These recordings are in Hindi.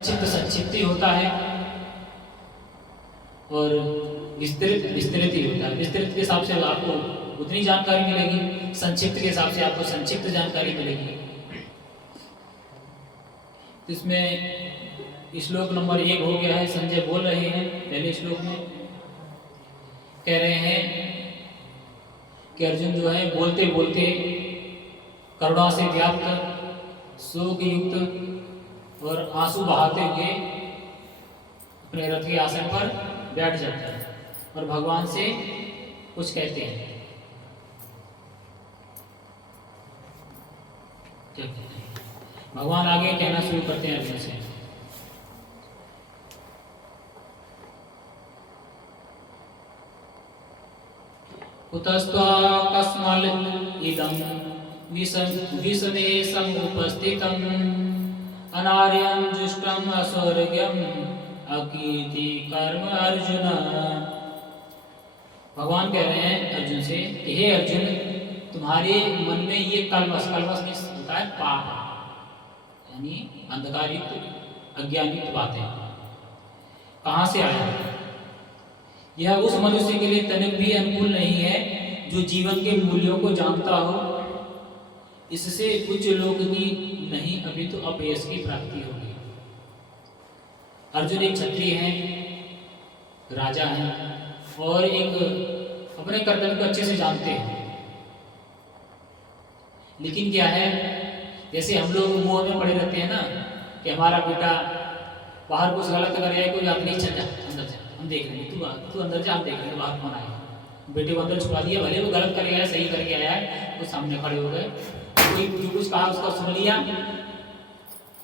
चित्त संक्षिप्त होता है और विस्तृत विस्तृत ही होता है। विस्तृत के हिसाब से आपको उतनी जानकारी मिलेगी, संक्षिप्त के हिसाब से आपको संक्षिप्त जानकारी मिलेगी। तो इसमें श्लोक नंबर 1 हो गया है। संजय बोल रहे हैं पहले श्लोक में, कह रहे हैं कि अर्जुन जो है बोलते बोलते करुणा से व्याप्त, शोक युक्त और आंसू बहाते हुए अपने रथ के आसन पर बैठ जाता है और भगवान से कुछ कहते हैं। भगवान आगे कहना शुरू करते हैं अर्जुन से, कुतस्त्वाकस्मल इदं विषमे समुपस्थितम् अनार्यं जुष्टम् अस्वर्ग्यम् अकीर्ति कर्म अर्जुन। भगवान कह रहे हैं अर्जुन से कि हे अर्जुन, तुम्हारे मन में ये कलमश होता है पाप, यानी अंधकार युक्त अज्ञान युक्त बातें कहाँ से आया? यह उस मनुष्य के लिए तनिक भी अनुकूल नहीं है जो जीवन के मूल्यों को जानता हो। इससे उच्च लोक की नहीं अभी तो अपयश की प्राप्ति होगी। अर्जुन एक क्षत्रिय है, राजा है और एक अपने कर्तव्य को अच्छे से जानते हैं। लेकिन क्या है, जैसे हम लोग मुंह में पड़े रहते हैं ना कि हमारा बेटा बाहर कुछ गलत कर रहा है, कोई बात नहीं, चल जा अंदर जा, हम देख लेंगे, तू अंदर जा, हम देख लेंगे बाहर कौन आएगा। बेटे को अंदर छुपा दिया, भले वो गलत करके आया, सही करके आया है, वो सामने खड़े हो गए, कोई जो कुछ कहा उसका सुन लिया।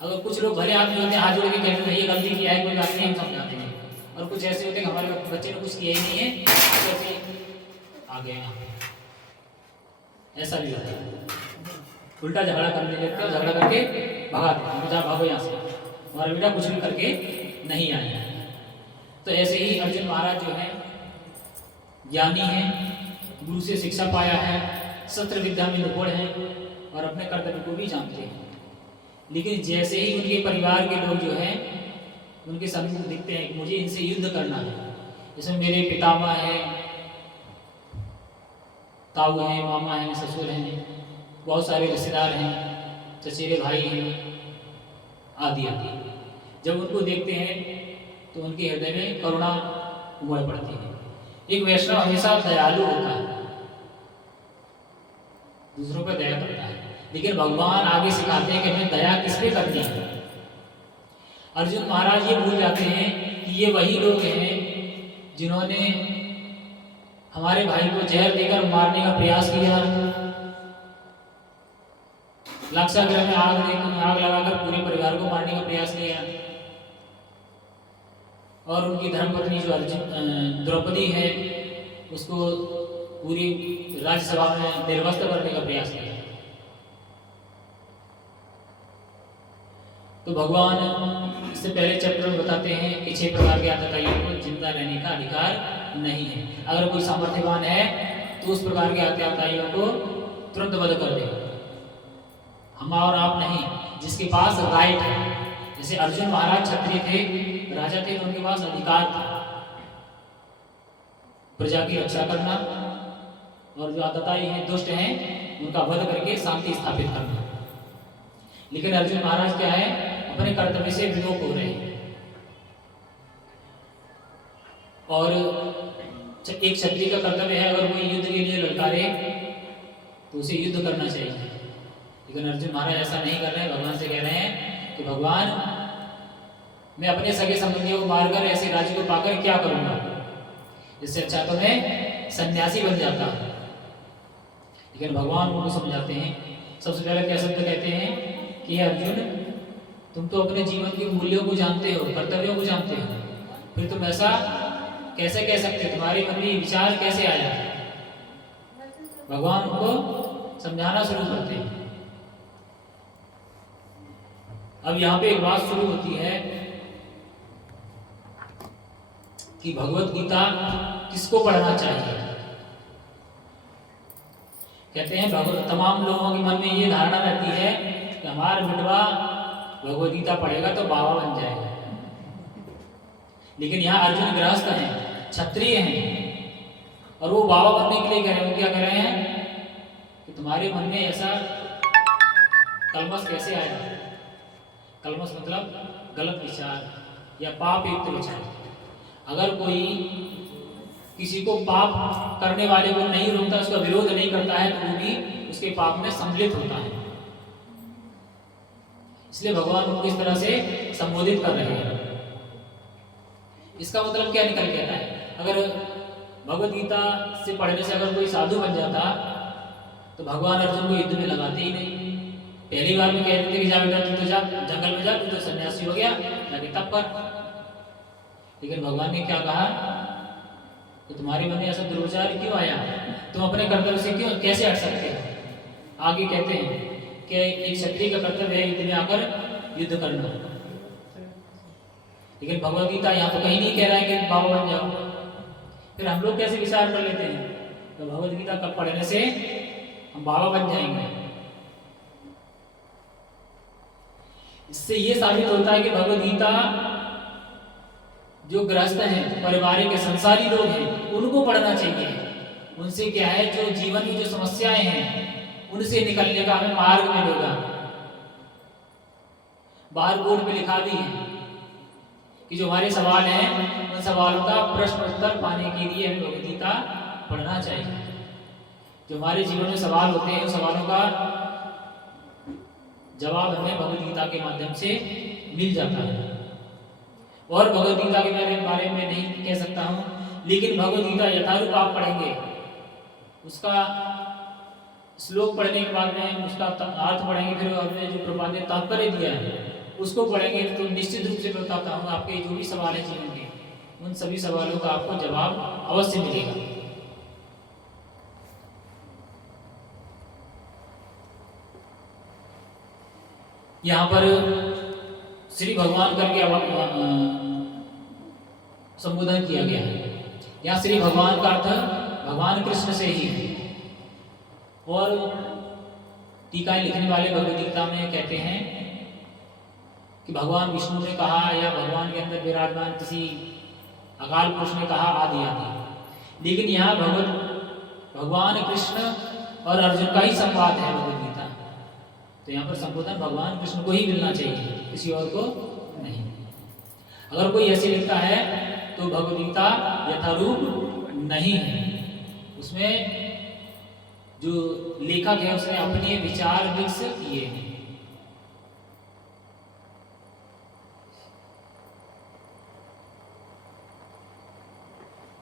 अगर कुछ लोग भले आदमी होते हैं हाथ जोड़ के कहते हैं ये गलती किया है, कोई बात नहीं, हम समझाते हैं। और कुछ ऐसे होते हैं हमारे बच्चे ने कुछ किया ही नहीं है, कैसे आ गए यहाँ, ऐसा भी होता है। उल्टा झगड़ा करने लगते हैं, झगड़ा करके भगा देते हैं, भागो यहाँ से, हमारा बेटा कुछ भी करके नहीं आया। तो ऐसे ही अर्जुन महाराज जो है ज्ञानी है, गुरु से शिक्षा पाया है, शस्त्र विद्या में निपुण है और अपने कर्तव्य को भी जानते हैं। लेकिन जैसे ही उनके परिवार के लोग जो हैं उनके सम्मुख दिखते हैं कि मुझे इनसे युद्ध करना है, इसमें मेरे पितामह है, ताऊ हैं, मामा हैं, ससुर हैं, बहुत सारे रिश्तेदार हैं, चचेरे भाई हैं आदि आदि, जब उनको देखते हैं तो उनके हृदय में करुणा उमड़ पड़ती है। एक वैष्णव हमेशा दयालु होता है, दूसरों पर दया करता है, लेकिन भगवान आगे सिखाते हैं कि हमें दया किस पे करनी है। अर्जुन महाराज ये भूल जाते हैं कि ये वही लोग हैं जिन्होंने हमारे भाई को जहर देकर मारने का प्रयास किया, लाक्षागृह में आग लगाकर पूरे परिवार को मारने का प्रयास किया, और उनकी धर्मपत्नी जो द्रौपदी है उसको पूरी राज्यसभा में निर्वस्त्र करने का प्रयास किया। तो भगवान इससे पहले चैप्टर में बताते हैं कि 6 प्रकार के आतताइयों को जिंदा रहने का अधिकार नहीं है। अगर कोई सामर्थ्यवान है तो उस प्रकार के आतताइयों को तुरंत वध कर दे, हम और आप नहीं, जिसके पास राइट है। जैसे अर्जुन महाराज क्षत्रिय थे, राजा थे, उनके पास अधिकार था प्रजा की रक्षा करना और जो आतताई हैं, दुष्ट हैं, उनका वध करके शांति स्थापित करना। लेकिन अर्जुन महाराज क्या है, अपने कर्तव्य से विमुख हो रहे हैं। और एक क्षत्रिय का कर्तव्य है अगर कोई युद्ध के लिए ललकारे तो उसे युद्ध करना चाहिए, लेकिन अर्जुन महाराज ऐसा नहीं कर रहे हैं। भगवान से कह रहे हैं कि भगवान, मैं अपने सगे संबंधियों को मारकर ऐसे राज्य को पाकर क्या करूंगा, इससे अच्छा तो मैं सन्यासी बन जाता। लेकिन भगवान उनको समझाते हैं। सबसे पहले क्या शब्द कहते हैं कि अर्जुन, तुम तो अपने जीवन के मूल्यों को जानते हो, कर्तव्यों को जानते हो, फिर तुम ऐसा कैसे कह सकते, तुम्हारे मन में विचार कैसे आया? भगवान उनको समझाना शुरू करते हैं। अब यहाँ पे एक बात शुरू होती है कि भगवत गीता किसको पढ़ना चाहिए। कहते हैं तमाम लोगों के मन में ये धारणा रहती है कि हमारा बेटवा भगवद गीता पढ़ेगा तो बाबा बन जाएगा। लेकिन यहाँ अर्जुन गृहस्थ हैं, क्षत्रिय हैं, और वो बाबा बनने के लिए कह रहे हैं। वो क्या कह रहे हैं कि तुम्हारे मन में ऐसा कलमश कैसे आया? कलमश मतलब गलत विचार या पाप युक्त विचार। अगर कोई किसी को पाप करने वाले को नहीं रोकता, उसका विरोध नहीं करता है, तो वो भी उसके पाप में सम्मिलित होता है। इसलिए भगवान उनको इस तरह से संबोधित कर रहे हैं। इसका मतलब क्या निकल के आता है? अगर भगवत गीता से पढ़ने से अगर कोई साधु बन जाता तो भगवान अर्जुन को युद्ध में लगाते ही नहीं। पहली बार में कह देते कि जा बेटा तू तो जा जंगल में जा, तू तो सन्यासी हो गया, जाके तप कर। लेकिन भगवान ने क्या कहा कि तुम्हारे मन में ऐसा दुर्विचार क्यों आया? तुम अपने कर्तव्य से क्यों कैसे हट सकते हो? आगे कहते हैं कि एक क्षत्रिय का कर्तव्य है युद्ध में आकर युद्ध करना। लेकिन भगवत गीता यहाँ तो कहीं नहीं कह रहा है कि बाबा बन जाओ। फिर हम लोग कैसे विचार कर लेते हैं तो भगवत गीता कब पढ़ने से हम बाबा बन जाएंगे? इससे ये साबित होता है कि भगवत गीता जो गृहस्थ हैं, पारिवारिक के संसारी लोग हैं, उनको पढ़ना चाहिए। उनसे क्या है, जो जीवन में जो समस्याएं हैं उनसे निकलने का हमें मार्ग मिलेगा। बाहर बोर्ड पे लिखा भी है कि जो हमारे सवाल हैं उन सवालों का प्रश्न उत्तर पाने के लिए हमें भगवत गीता पढ़ना चाहिए। जो हमारे जीवन में सवाल होते हैं उन सवालों का जवाब हमें भगवत गीता के माध्यम से मिल जाता है। और भगवत गीता के बारे में नहीं कह सकता हूँ, लेकिन भगवत गीता यथारूप आप पढ़ेंगे, उसका श्लोक पढ़ने के बाद में उसका अर्थ पढ़ेंगे, फिर आपने जो प्रभुपाद ने तात्पर्य दिया है उसको पढ़ेंगे, तो निश्चित रूप से बताता हूँ आपके जो भी सवाल है जीवन के, उन सभी सवालों का आपको जवाब अवश्य मिलेगा। यहाँ पर श्री भगवान करके संबोधन किया गया है। यहाँ श्री भगवान का अर्थ भगवान कृष्ण से ही है। और टीकाएं लिखने वाले भगवद गीता में कहते हैं कि भगवान विष्णु ने कहा या भगवान के अंदर विराजमान किसी अकाल पुरुष ने कहा आदि आदि। लेकिन यहाँ भगवान कृष्ण और अर्जुन का ही संवाद है भगवद गीता। तो यहाँ पर संबोधन भगवान कृष्ण को ही मिलना चाहिए, किसी और को नहीं। अगर कोई ऐसे लिखता है तो भगवद गीता यथारूप नहीं है। उसमें जो लेखक है उसने अपने विचार मिक्स किए हैं।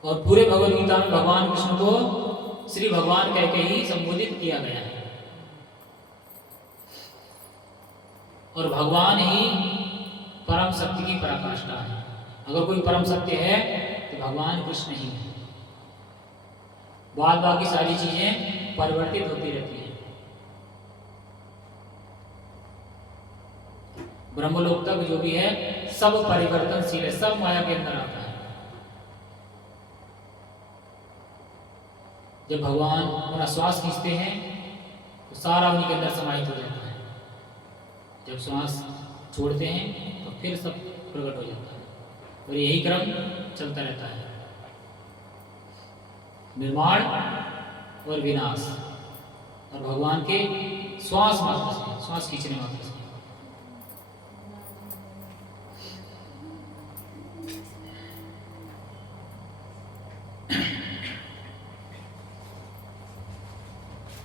और पूरे भगवद गीता में भगवान कृष्ण को श्री भगवान कह के ही संबोधित किया गया है। और भगवान ही परम सत्य की पराकाष्ठा है। अगर कोई परम सत्य है तो भगवान कृष्ण ही है। बाद बाकी सारी चीजें परिवर्तित होती रहती है। ब्रह्मलोक तक जो भी है सब परिवर्तनशील है, सब माया के अंदर आता है। जब भगवान अपना श्वास खींचते हैं तो सारा उन्हीं के अंदर समाहित हो जाता है। जब श्वास छोड़ते हैं तो फिर सब प्रकट हो जाता है। और यही क्रम चलता रहता है, निर्माण और विनाश। और भगवान के श्वास मात्र से, श्वास खींचने मात्र से।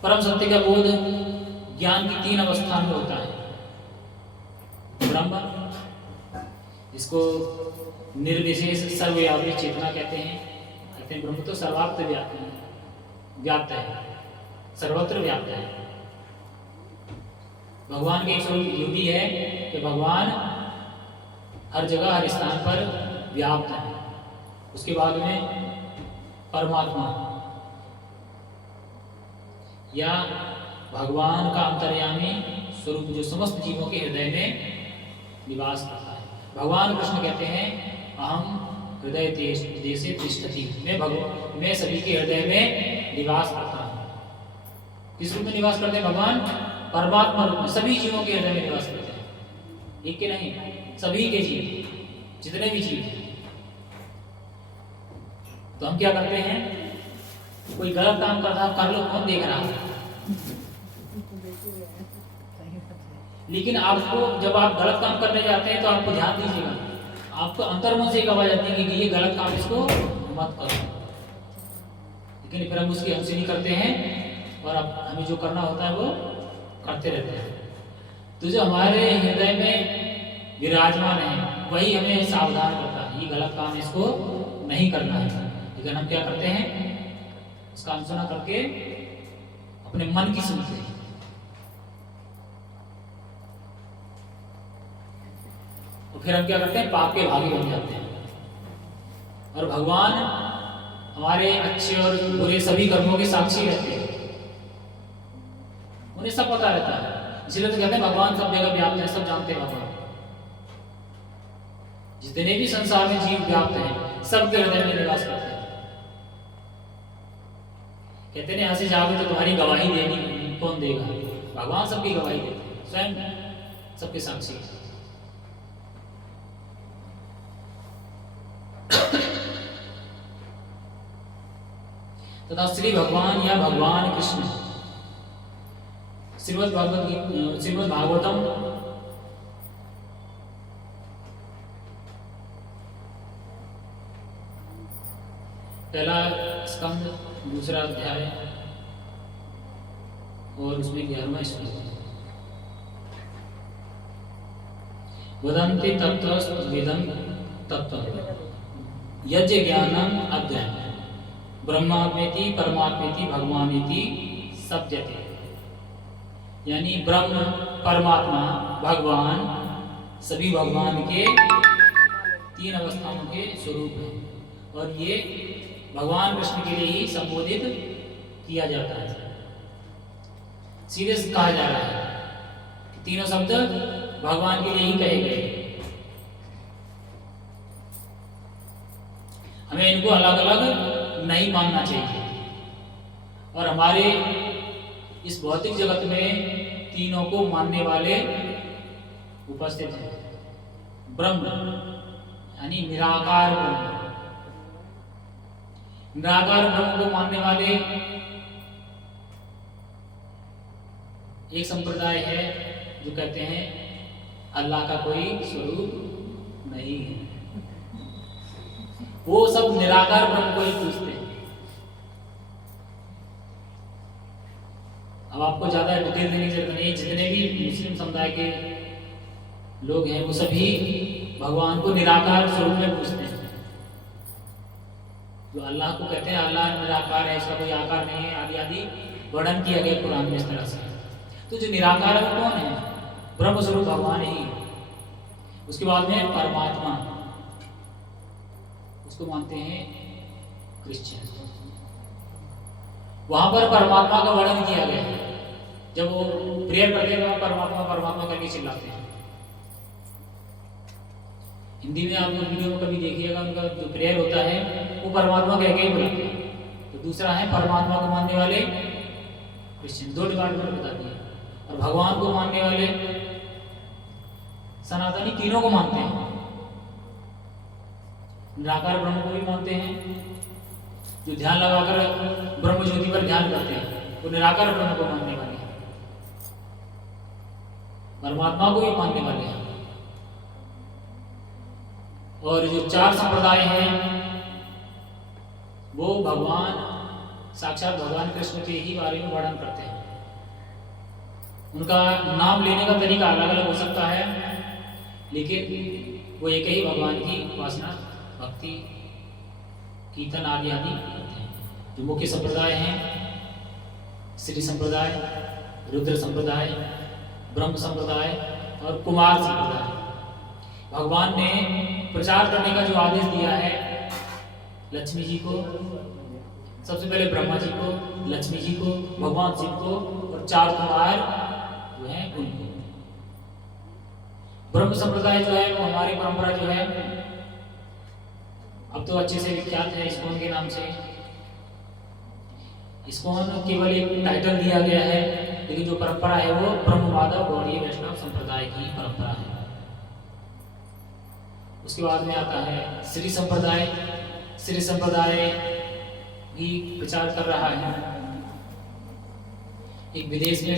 परम सत्य का बोध ज्ञान की 3 अवस्था में होता है। ब्रह्म, जिसको निर्विशेष सर्वव्यापी चेतना कहते हैं। ब्रह्म तो सर्वात्म व्याप्त है, सर्वत्र व्याप्त है। भगवान के एक स्वरूप योगी है कि भगवान हर जगह हर स्थान पर व्याप्त है। उसके बाद में परमात्मा या भगवान का अंतर्यामी स्वरूप जो समस्त जीवों के हृदय में निवास करता है। भगवान कृष्ण कहते हैं अहम हृदय देशे तिष्ठति, मैं सभी के हृदय में निवास करता हूँ। किस रूप में निवास करते हैं भगवान? परमात्मा रूप में सभी जीवों के हृदय में निवास करते हैं। एक के नहीं, सभी के जीव, जितने भी जीव तो हम क्या करते हैं, कोई गलत काम कर रहा कर लो, कौन देख रहा है। लेकिन आपको जब आप गलत काम करने जाते हैं तो आपको ध्यान दीजिएगा, आपको अंतर्मन से एक आवाज आती है कि ये गलत काम, इसको मत करो। लेकिन फिर हम उसकी हमसे नहीं करते हैं और अब हमें जो करना होता है वो करते रहते हैं। तो जो हमारे हृदय में विराजमान है वही हमें सावधान करता है, ये गलत काम इसको नहीं करना है। लेकिन हम क्या करते हैं, उसका अनसुना करके अपने मन की सुनते हैं। और फिर हम क्या करते हैं, पाप के भागी बन जाते हैं। और भगवान हमारे अच्छे और बुरे सभी कर्मों के साक्षी रहते हैं, उन्हें सब पता रहता है। इसलिए तो कहते हैं भगवान सब जगह व्याप्त है, सब जानते हैं भगवान। जितने भी संसार में जीव व्याप्त हैं सबके हृदय में निवास करते हैं। कहते हैं यहां से जाओगे तो तुम्हारी गवाही देनी कौन देगा, भगवान सबकी गवाही देते हैं, स्वयं सबके साक्षी है। तथा श्री भगवान या भगवान कृष्ण श्रीमद् भागवतम पहला स्कंद दूसरा अध्याय और उसमें 11वां श्लोक, वदन्ति तत्त्वविदं तत्त्वम् यज्ञ ज्ञानम अध्ययन ब्रह्मात्मेति परमात्मेति भगवानेति सप्यते। यानी ब्रह्म, परमात्मा, भगवान सभी भगवान के 3 अवस्थाओं के स्वरूप हैं और ये भगवान कृष्ण के लिए ही संबोधित किया जाता है। सीधे कहा जा रहा है कि तीनों शब्द भगवान के लिए ही कहे गए। हमें इनको अलग अलग नहीं मानना चाहिए। और हमारे इस भौतिक जगत में तीनों को मानने वाले उपस्थित हैं। ब्रह्म यानी निराकार ब्रह्म, निराकार ब्रह्म को मानने वाले एक संप्रदाय है जो कहते हैं अल्लाह का कोई स्वरूप नहीं है। वो सब निराकार ब्रह्म को ही पूछते हैं। अब आपको ज्यादा डिटेल देने की जरूरत नहीं, जितने भी मुस्लिम समुदाय के लोग हैं वो सभी भगवान को निराकार स्वरूप में पूछते हैं। जो अल्लाह को कहते हैं अल्लाह निराकार है, इसका कोई आकार नहीं है, आदि आदि वर्णन किया गया कुरान में इस तरह से। तो जो निराकार है वो कौन है, ब्रह्म स्वरूप भगवान ही। उसके बाद में परमात्मा, उसको मानते हैं क्रिश्चियन। वहां पर परमात्मा का वर्णन किया गया है। जब वो प्रेयर करते हैं तो परमात्मा परमात्मा करके चिल्लाते हैं। हिंदी में आप वीडियो में कभी देखिएगा, उनका जो प्रेयर होता है वो परमात्मा कह के ही बुलाते हैं। तो दूसरा है परमात्मा को मानने वाले क्रिश्चियन, 2 डिपार्टमेंट बता दिए। और भगवान को मानने वाले सनातनी तीनों को मानते हैं। निराकार ब्रह्म को भी मानते हैं, जो ध्यान लगाकर ब्रह्म ज्योति पर ध्यान करते हैं वो निराकार ब्रह्म को मानने वाले हैं। परमात्मा को भी मानने वाले हैं। और जो 4 संप्रदाय हैं वो भगवान साक्षात भगवान कृष्ण के ही बारे में वर्णन करते हैं। उनका नाम लेने का तरीका अलग अलग हो सकता है, लेकिन वो एक ही भगवान की उपासना, भक्ति, कीर्तन आदि आदि करते हैं। जो मुख्य संप्रदाय हैं श्री संप्रदाय, रुद्र संप्रदाय, ब्रह्म संप्रदाय और कुमार संप्रदाय। भगवान ने प्रचार करने का जो आदेश दिया है लक्ष्मी जी को, सबसे पहले ब्रह्मा जी को, लक्ष्मी जी को, भगवान शिव को और 4 कुमार जो है उनको। ब्रह्म संप्रदाय जो है वो हमारी परंपरा जो है अब तो अच्छे से विख्यात है इस्कॉन के नाम से। इस्कॉन केवल एक टाइटल दिया गया है, लेकिन जो परंपरा है वो ब्रह्म माधव गौड़ीय वैष्णव संप्रदाय की परंपरा है। उसके बाद में आता है श्री संप्रदाय। श्री संप्रदाय भी प्रचार कर रहा है। एक विदेश में